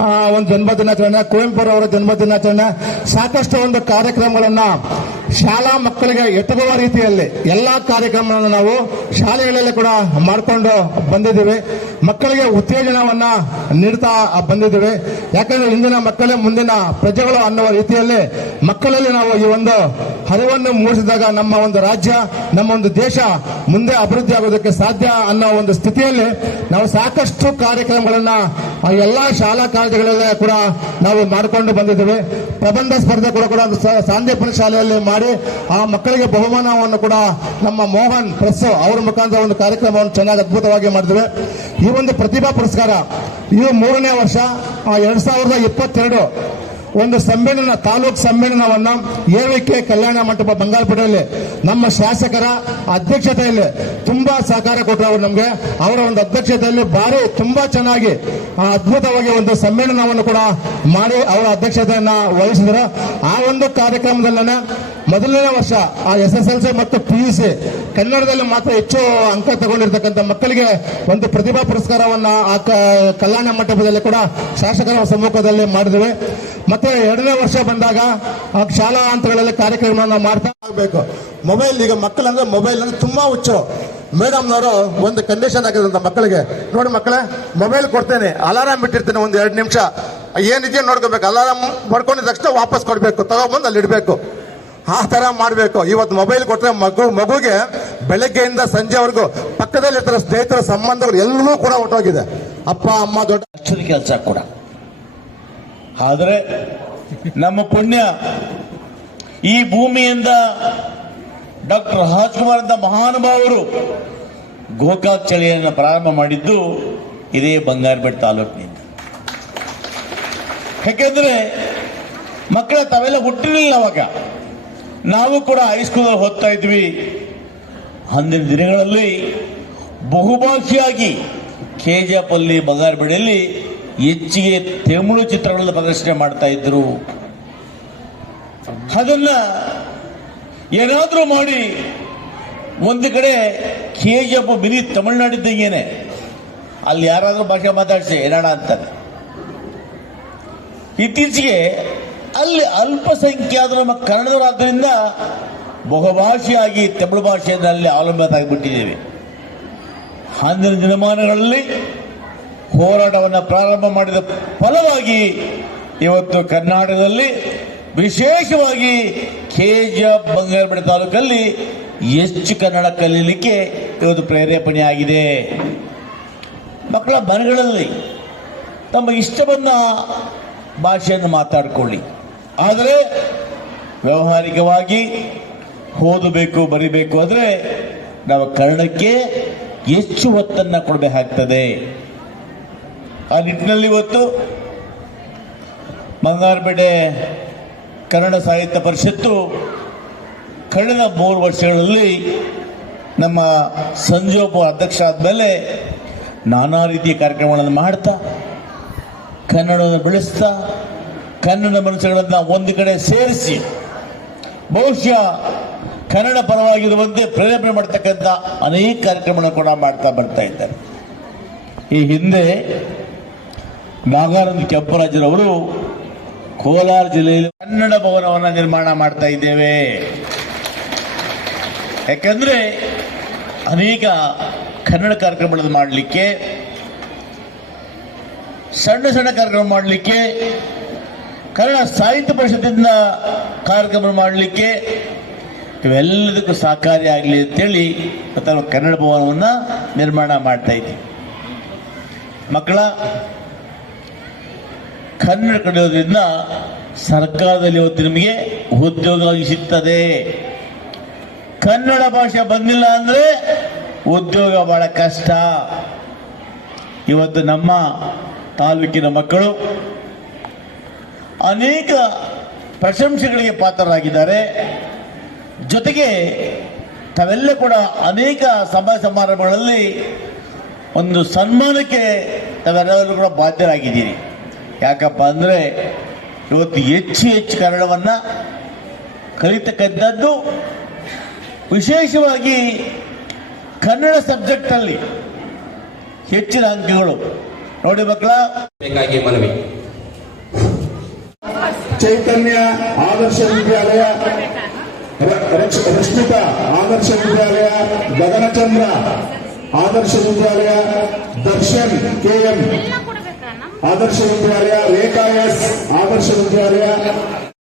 ಆ, ಒಂದು ಜನ್ಮ ದಿನಾಚರಣೆ ಕುವೆಂಪು ಅವರ ಜನ್ಮ ದಿನಾಚರಣೆ ಸಾಕಷ್ಟು ಒಂದು ಕಾರ್ಯಕ್ರಮಗಳನ್ನ ಶಾಲಾ ಮಕ್ಕಳಿಗೆ ಎಟುಕುವ ರೀತಿಯಲ್ಲಿ ಎಲ್ಲಾ ಕಾರ್ಯಕ್ರಮಗಳನ್ನು ನಾವು ಶಾಲೆಗಳಲ್ಲಿ ಕೂಡ ಮಾಡಿಕೊಂಡು ಬಂದಿದ್ದೀವಿ. ಮಕ್ಕಳಿಗೆ ಉತ್ತೇಜನವನ್ನ ನೀಡ್ತಾ ಬಂದಿದ್ದೇವೆ. ಯಾಕಂದ್ರೆ ಇಂದಿನ ಮಕ್ಕಳೇ ಮುಂದಿನ ಪ್ರಜೆಗಳು ಅನ್ನುವ ರೀತಿಯಲ್ಲಿ ಮಕ್ಕಳಲ್ಲಿ ನಾವು ಈ ಒಂದು ಹರಿವನ್ನು ಮೂಡಿಸಿದಾಗ ನಮ್ಮ ಒಂದು ರಾಜ್ಯ, ನಮ್ಮ ಒಂದು ದೇಶ ಮುಂದೆ ಅಭಿವೃದ್ಧಿ ಆಗೋದಕ್ಕೆ ಸಾಧ್ಯ ಅನ್ನೋ ಒಂದು ಸ್ಥಿತಿಯಲ್ಲಿ ನಾವು ಸಾಕಷ್ಟು ಕಾರ್ಯಕ್ರಮಗಳನ್ನ ಎಲ್ಲಾ ಶಾಲಾ ಕಾಲೇಜುಗಳಲ್ಲೇ ಕೂಡ ನಾವು ಮಾಡಿಕೊಂಡು ಬಂದಿದ್ದೇವೆ. ಪ್ರಬಂಧ ಸ್ಪರ್ಧೆ ಕೂಡ ಕೂಡ ಸಾಂದೇಪನ ಶಾಲೆಯಲ್ಲಿ ಮಾಡಿ ಆ ಮಕ್ಕಳಿಗೆ ಬಹುಮಾನವನ್ನು ಕೂಡ ನಮ್ಮ ಮೋಹನ್ ಪ್ರೆಸ್ ಅವರ ಮುಖಾಂತರ ಒಂದು ಕಾರ್ಯಕ್ರಮವನ್ನು ಚೆನ್ನಾಗಿ ಅದ್ಭುತವಾಗಿ ಮಾಡಿದ್ದೇವೆ. ಈ ಒಂದು ಪ್ರತಿಭಾ ಪುರಸ್ಕಾರ ಇದು ಮೂರನೇ ವರ್ಷ ಎರಡ್ ಸಾವಿರದ ಇಪ್ಪತ್ತೆರಡು ಒಂದು ಸಮ್ಮೇಳನ, ತಾಲೂಕು ಸಮ್ಮೇಳನವನ್ನು ಎವಿಕೆ ಕಲ್ಯಾಣ ಮಂಟಪ ಬಂಗಾರಪೇಟೆಯಲ್ಲಿ ನಮ್ಮ ಶಾಸಕರ ಅಧ್ಯಕ್ಷತೆಯಲ್ಲಿ ತುಂಬಾ ಸಹಕಾರ ಕೊಟ್ಟರು ಅವರು ನಮಗೆ. ಅವರ ಒಂದು ಅಧ್ಯಕ್ಷತೆಯಲ್ಲಿ ಭಾರಿ ತುಂಬಾ ಚೆನ್ನಾಗಿ ಅದ್ಭುತವಾಗಿ ಒಂದು ಸಮ್ಮೇಳನವನ್ನು ಕೂಡ ಮಾಡಿ ಅವರ ಅಧ್ಯಕ್ಷತೆಯನ್ನ ವಹಿಸಿದ್ರು. ಆ ಒಂದು ಕಾರ್ಯಕ್ರಮದಲ್ಲೇ ಮೊದಲನೇ ವರ್ಷ ಆ ಎಸ್ ಎಸ್ ಎಲ್ ಸಿ ಮತ್ತು ಪಿ ಯು ಸಿ ಕನ್ನಡದಲ್ಲಿ ಮಾತ್ರ ಹೆಚ್ಚು ಅಂಕ ತಗೊಂಡಿರ್ತಕ್ಕಂಥ ಮಕ್ಕಳಿಗೆ ಒಂದು ಪ್ರತಿಭಾ ಪುರಸ್ಕಾರವನ್ನು ಆ ಕಲ್ಯಾಣ ಮಂಟಪದಲ್ಲಿ ಕೂಡ ಶಾಸಕರ ಸಮ್ಮುಖದಲ್ಲಿ ಮಾಡಿದ್ವಿ. ಮತ್ತೆ ಎರಡನೇ ವರ್ಷ ಬಂದಾಗ ಆ ಶಾಲಾ ಹಂತಗಳಲ್ಲಿ ಕಾರ್ಯಕ್ರಮವನ್ನು ಮಾಡ್ತಾ ಆಗಬೇಕು. ಮೊಬೈಲ್ ಈಗ ಮಕ್ಕಳಂದ್ರೆ ಮೊಬೈಲ್ ಅಂದ್ರೆ ತುಂಬಾ ಹುಚ್ಚು. ಮೇಡಮ್ನವರು ಒಂದು ಕಂಡೀಷನ್ ಹಾಕಿದ್ರಂತ ಮಕ್ಕಳಿಗೆ, ನೋಡಿ ಮಕ್ಕಳೇ ಮೊಬೈಲ್ ಕೊಡ್ತೇನೆ ಅಲಾರಾಮ್ ಬಿಟ್ಟಿರ್ತೇನೆ ಒಂದು ಎರಡು ನಿಮಿಷ. ಏನಿದೆಯೋ ನೋಡ್ಕೋಬೇಕು ಅಲಾರಾಮ್ ಮಾಡ್ಕೊಂಡಿದ ತಕ್ಷಣ ವಾಪಸ್ ಕೊಡ್ಬೇಕು, ತಗೊಬಂದು ಅಲ್ಲಿ ಇಡಬೇಕು ಆ ತರ ಮಾಡಬೇಕು. ಇವತ್ತು ಮೊಬೈಲ್ ಕೊಟ್ರೆ ಮಗು ಮಗುಗೆ ಬೆಳಗ್ಗೆಯಿಂದ ಸಂಜೆವರೆಗೂ ಪಕ್ಕದಲ್ಲಿರ್ತಾರೆ ಸ್ನೇಹಿತರ ಸಂಬಂಧಗಳು ಎಲ್ಲರೂ ಕೂಡ ಹೊಟ್ಟೋಗಿದೆ ಅಪ್ಪ, ಅಮ್ಮ, ದೊಡ್ಡ ಅಚ್ಚರಿ ಕೆಲಸ ಕೂಡ. ಆದರೆ ನಮ್ಮ ಪುಣ್ಯ ಈ ಭೂಮಿಯಿಂದ ಡಾಕ್ಟರ್ ರಾಜ್ಕುಮಾರ್ ಅಂತ ಮಹಾನುಭಾವರು ಗೋಕಾಕ್ ಚಳಿಯನ್ನು ಪ್ರಾರಂಭ ಮಾಡಿದ್ದು ಇದೇ ಬಂಗಾರಬೆಟ್ಟ ತಾಲೂಕಿನಿಂದ. ಯಾಕೆಂದ್ರೆ ಮಕ್ಕಳ ತಾವೆಲ್ಲ ಹುಟ್ಟಿರಲಿಲ್ಲ ಅವಾಗ. ನಾವು ಕೂಡ ಹೈಸ್ಕೂಲಲ್ಲಿ ಓದ್ತಾ ಇದ್ವಿ. ಅಂದಿನ ದಿನಗಳಲ್ಲಿ ಬಹುಭಾಷೆಯಾಗಿ ಕೆ ಜಿ ಅಲ್ಲಿ ಬಗಾರ್ಬೇಡಿಯಲ್ಲಿ ಹೆಚ್ಚಿಗೆ ತಮಿಳು ಚಿತ್ರಗಳನ್ನು ಪ್ರದರ್ಶನ ಮಾಡ್ತಾ ಇದ್ರು. ಅದನ್ನ ಏನಾದರೂ ಮಾಡಿ ಒಂದು ಕಡೆ ಕೆ ಜಿ ಎಫ್ ಮಿನಿ ತಮಿಳ್ನಾಡಿದ್ದಂಗೇನೆ. ಅಲ್ಲಿ ಯಾರಾದರೂ ಭಾಷೆ ಮಾತಾಡಿಸಿ ಏನಾಡ ಅಂತಾರೆ. ಇತ್ತೀಚೆಗೆ ಅಲ್ಲಿ ಅಲ್ಪಸಂಖ್ಯಾತರು ನಮ್ಮ ಕನ್ನಡದವರಾದ್ರಿಂದ ಬಹುಭಾಷೆಯಾಗಿ ತಮಿಳು ಭಾಷೆಯಲ್ಲಿ ಅವಲಂಬಿತರಾಗಿಬಿಟ್ಟಿದ್ದೇವೆ ಅಂದಿನ ದಿನಮಾನಗಳಲ್ಲಿ ಹೋರಾಟವನ್ನು ಪ್ರಾರಂಭ ಮಾಡಿದ ಫಲವಾಗಿ ಇವತ್ತು ಕರ್ನಾಟಕದಲ್ಲಿ ವಿಶೇಷವಾಗಿ ಕೆ ಜಿ ಬಂಗಾರಪೇಟೆ ತಾಲೂಕಲ್ಲಿ ಹೆಚ್ಚು ಕನ್ನಡ ಕಲೀಲಿಕ್ಕೆ ಇವತ್ತು ಪ್ರೇರೇಪಣೆಯಾಗಿದೆ. ಮಕ್ಕಳ ಮನೆಗಳಲ್ಲಿ ತಮ್ಮ ಇಷ್ಟವನ್ನು ಭಾಷೆಯನ್ನು ಮಾತಾಡಿಕೊಳ್ಳಿ. ಆದರೆ ವ್ಯಾವಹಾರಿಕವಾಗಿ ಓದಬೇಕು, ಬರಿಬೇಕು ಆದರೆ ನಾವು ಕನ್ನಡಕ್ಕೆ ಹೆಚ್ಚು ಒತ್ತನ್ನು ಕೊಡಬೇಕಾಗ್ತದೆ ಆ ನಿಟ್ಟಿನಲ್ಲಿ ಇವತ್ತು ಮಂಗಾರಪೇಟೆ ಕನ್ನಡ ಸಾಹಿತ್ಯ ಪರಿಷತ್ತು ಕಳೆದ ಮೂರು ವರ್ಷಗಳಲ್ಲಿ ನಮ್ಮ ಸಂಜೋಪ ಅಧ್ಯಕ್ಷ ಆದಮೇಲೆ ನಾನಾ ರೀತಿಯ ಕಾರ್ಯಕ್ರಮಗಳನ್ನು ಮಾಡ್ತಾ, ಕನ್ನಡವನ್ನು ಬೆಳೆಸ್ತಾ ಕನ್ನಡ ಮನಸ್ಸುಗಳನ್ನು ಒಂದು ಕಡೆ ಸೇರಿಸಿ, ಬಹುಶಃ ಕನ್ನಡ ಪರವಾಗಿರುವಂತೆ ಪ್ರೇರೇಪಣೆ ಮಾಡ್ತಕ್ಕಂಥ ಅನೇಕ ಕಾರ್ಯಕ್ರಮಗಳನ್ನು ಕೂಡ ಮಾಡ್ತಾ ಬರ್ತಾ ಇದ್ದಾರೆ. ಈ ಹಿಂದೆ ನಾಗಾನಂದ ಕೆಂಪರಾಜರವರು ಕೋಲಾರ ಜಿಲ್ಲೆಯಲ್ಲಿ ಕನ್ನಡ ಭವನವನ್ನು ನಿರ್ಮಾಣ ಮಾಡ್ತಾ ಇದ್ದೇವೆ. ಯಾಕಂದ್ರೆ ಅನೇಕ ಕನ್ನಡ ಕಾರ್ಯಕ್ರಮಗಳನ್ನು ಮಾಡಲಿಕ್ಕೆ, ಸಣ್ಣ ಸಣ್ಣ ಕಾರ್ಯಕ್ರಮ ಮಾಡಲಿಕ್ಕೆ ಕನ್ನಡ ಸಾಹಿತ್ಯ ಪರಿಷತ್ತಿನ ಕಾರ್ಯಕ್ರಮ ಮಾಡಲಿಕ್ಕೆ ಇವೆಲ್ಲದಕ್ಕೂ ಸಹಕಾರಿಯಾಗಲಿ ಅಂತೇಳಿ ಮತ್ತು ಕನ್ನಡ ಭವನವನ್ನು ನಿರ್ಮಾಣ ಮಾಡ್ತಾ ಇದ್ದೀವಿ. ಮಕ್ಕಳ, ಕನ್ನಡ ಕಲಿಯೋದ್ರಿಂದ ಸರ್ಕಾರದಲ್ಲಿ ಇವತ್ತು ನಿಮಗೆ ಉದ್ಯೋಗ ಸಿಗ್ತದೆ. ಕನ್ನಡ ಭಾಷೆ ಬಂದಿಲ್ಲ ಅಂದರೆ ಉದ್ಯೋಗ ಬಹಳ ಕಷ್ಟ. ಇವತ್ತು ನಮ್ಮ ತಾಲೂಕಿನ ಮಕ್ಕಳು ಅನೇಕ ಪ್ರಶಂಸೆಗಳಿಗೆ ಪಾತ್ರರಾಗಿದ್ದಾರೆ. ಜೊತೆಗೆ ತಾವೆಲ್ಲ ಕೂಡ ಅನೇಕ ಸಭಾ ಸಮಾರಂಭಗಳಲ್ಲಿ ಒಂದು ಸನ್ಮಾನಕ್ಕೆ ತಾವೆಲ್ಲರೂ ಕೂಡ ಬಾಧ್ಯರಾಗಿದ್ದೀರಿ. ಯಾಕಪ್ಪ ಅಂದರೆ ಇವತ್ತು ಹೆಚ್ಚು ಹೆಚ್ಚು ಕನ್ನಡವನ್ನು ಕಲಿತಕ್ಕಂಥದ್ದು ವಿಶೇಷವಾಗಿ ಕನ್ನಡ ಸಬ್ಜೆಕ್ಟಲ್ಲಿ ಹೆಚ್ಚಿನ ಅಂಕಗಳು. ನೋಡಿ ಮಕ್ಕಳ. ಬೇಕಾಗಿ ಮನವಿ. Chaitanya Adarsha Vidyalaya Rashmita Adarsha Vidyalaya Gaganachandra Adarsha Vidyalaya Darshan K M Adarsha Vidyalaya Rekha S Adarsha Vidyalaya